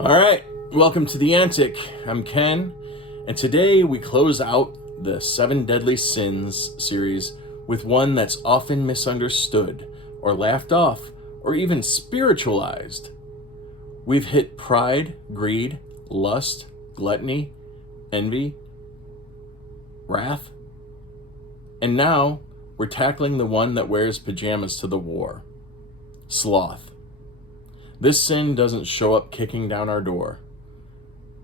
All right, welcome to The Antic. I'm Ken, and today we close out the 7 Deadly Sins series with one that's often misunderstood or laughed off or even spiritualized. We've hit pride, greed, lust, gluttony, envy, wrath, and now we're tackling the one that wears pajamas to the war, sloth. This sin doesn't show up kicking down our door.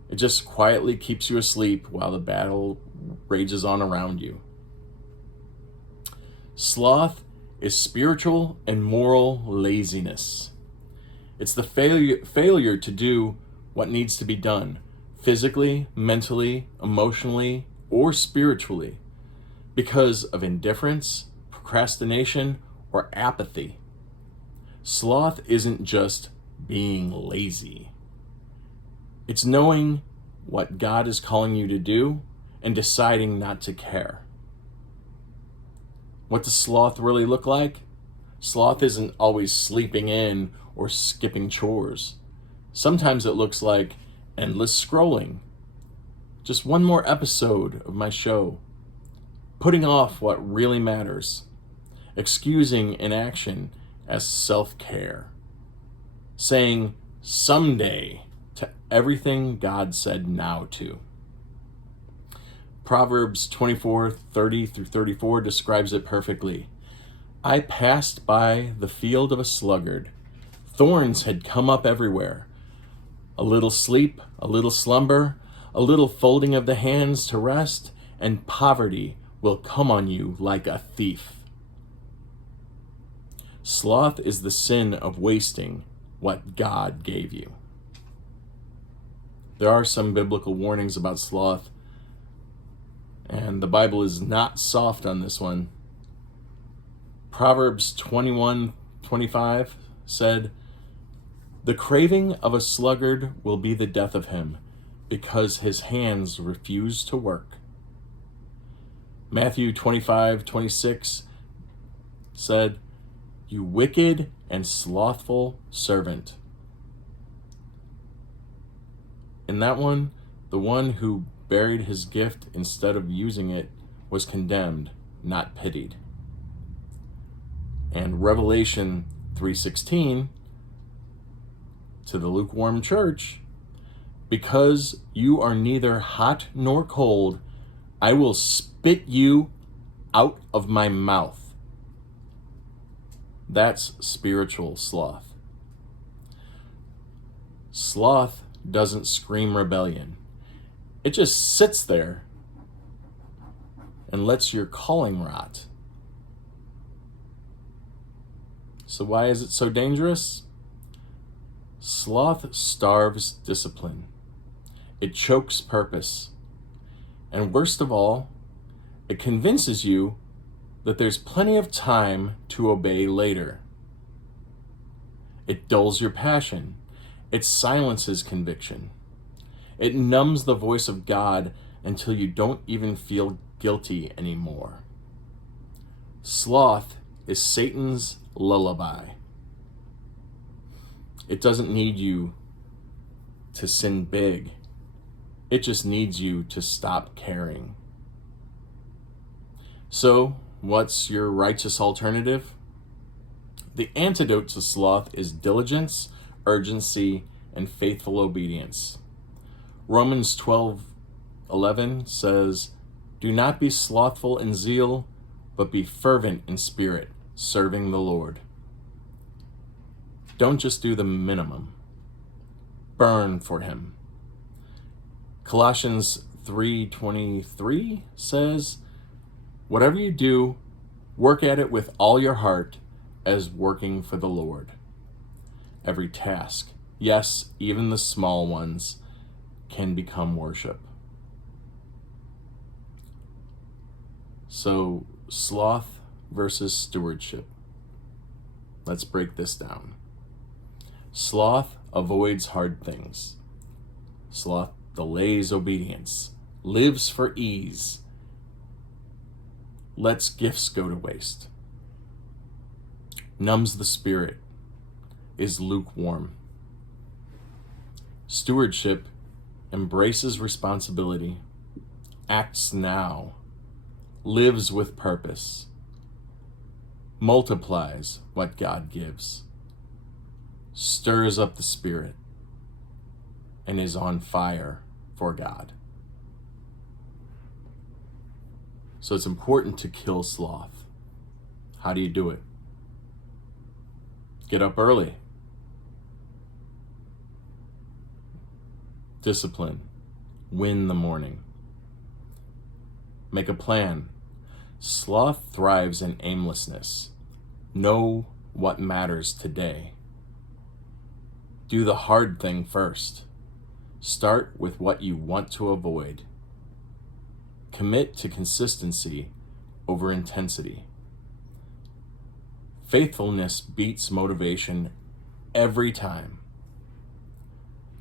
It just quietly keeps you asleep while the battle rages on around you. Sloth is spiritual and moral laziness. It's the failure to do what needs to be done, physically, mentally, emotionally, or spiritually, because of indifference, procrastination, or apathy. Sloth isn't just being lazy. It's knowing what God is calling you to do and deciding not to care. What does sloth really look like? Sloth isn't always sleeping in or skipping chores. Sometimes it looks like endless scrolling. Just one more episode of my show. Putting off what really matters. Excusing inaction as self-care. Saying someday to everything God said now to. Proverbs 24:30-34 describes it perfectly. I passed by the field of a sluggard. Thorns had come up everywhere. A little sleep, a little slumber, a little folding of the hands to rest, and poverty will come on you like a thief. Sloth is the sin of wasting what God gave you. There are some biblical warnings about sloth, and the Bible is not soft on this one. Proverbs 21:25 said, "The craving of a sluggard will be the death of him, because his hands refuse to work." Matthew 25:26 said, "You wicked and slothful servant." In that one, the one who buried his gift instead of using it was condemned, not pitied. And Revelation 3:16 to the lukewarm church, "Because you are neither hot nor cold, I will spit you out of my mouth." That's spiritual sloth. Sloth doesn't scream rebellion. It just sits there and lets your calling rot. So why is it so dangerous? Sloth starves discipline. It chokes purpose. And worst of all, it convinces you that there's plenty of time to obey later. It dulls your passion. It silences conviction. It numbs the voice of God until you don't even feel guilty anymore. Sloth is Satan's lullaby. It doesn't need you to sin big. It just needs you to stop caring. So, what's your righteous alternative? The antidote to sloth is diligence, urgency, and faithful obedience. Romans 12:11 says, "Do not be slothful in zeal, but be fervent in spirit, serving the Lord." Don't just do the minimum. Burn for him. Colossians 3:23 says, "Whatever you do, work at it with all your heart as working for the Lord." Every task, yes, even the small ones, can become worship. So, sloth versus stewardship. Let's break this down. Sloth avoids hard things. Sloth delays obedience, lives for ease, lets gifts go to waste, numbs the spirit, is lukewarm. Stewardship embraces responsibility, acts now, lives with purpose, multiplies what God gives, stirs up the spirit, and is on fire for God. So it's important to kill sloth. How do you do it? Get up early. Discipline. Win the morning. Make a plan. Sloth thrives in aimlessness. Know what matters today. Do the hard thing first. Start with what you want to avoid. Commit to consistency over intensity. Faithfulness beats motivation every time.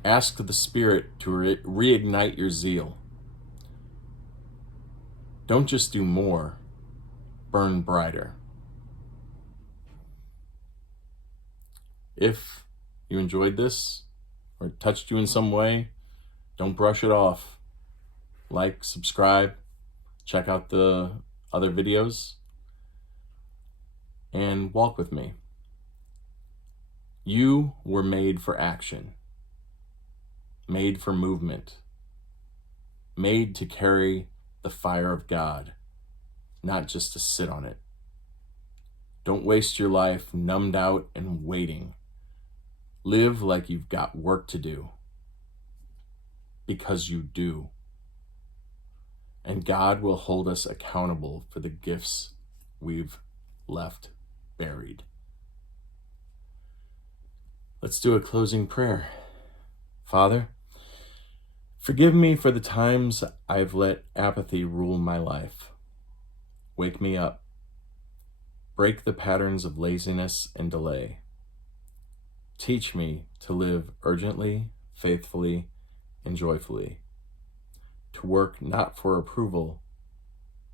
Ask the Spirit to reignite your zeal. Don't just do more, burn brighter. If you enjoyed this or it touched you in some way, don't brush it off. Like, subscribe, check out the other videos, and walk with me. You were made for action, made for movement, made to carry the fire of God, not just to sit on it. Don't waste your life numbed out and waiting. Live like you've got work to do, because you do. And God will hold us accountable for the gifts we've left buried. Let's do a closing prayer. Father, forgive me for the times I've let apathy rule my life. Wake me up. Break the patterns of laziness and delay. Teach me to live urgently, faithfully, and joyfully. To work not for approval,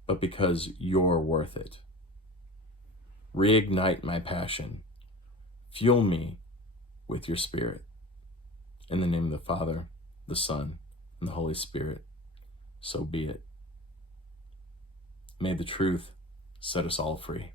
but because you're worth it. Reignite my passion. Fuel me with your Spirit. In the name of the Father, the Son, and the Holy Spirit, so be it. May the truth set us all free.